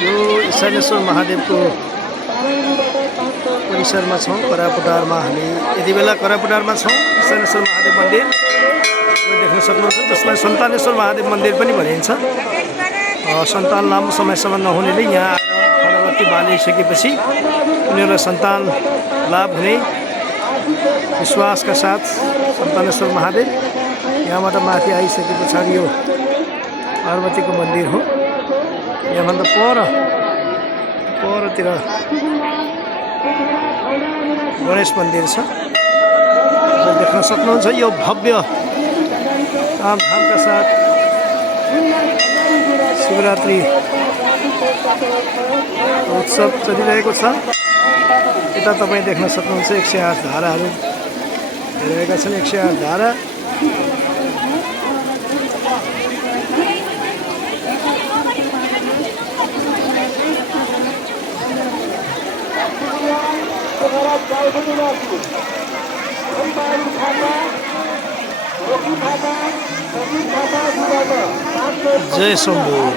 यो इशानेश्वर महादेवको परिसरमा छौँ। करापुटारमा हामी यति बेला करापुटारमा छौँ। इशानेश्वर महादेव मन्दिर देख्न सक्नुहुन्छ, जसलाई सन्तानेश्वर महादेव मन्दिर पनि भनिन्छ। सन्तान लामो समयसम्म नहुनेले यहाँ आएर खरबत्ती बालिसकेपछि उनीहरूलाई सन्तान लाभ हुने विश्वासका साथ सन्तानेश्वर महादेव यहाँबाट माथि आइसके पछाडि यो पार्वतीको मन्दिर हो। यहाँभन्दा परतिर गणेश मन्दिर छ, देख्न सक्नुहुन्छ। यो भव्य तामझामका साथ शिवरात्रि उत्सव चलिरहेको छ। यता तपाईँ देख्न सक्नुहुन्छ 108 धाराहरू रहेका छन्। 108 धारा जय शम्भु।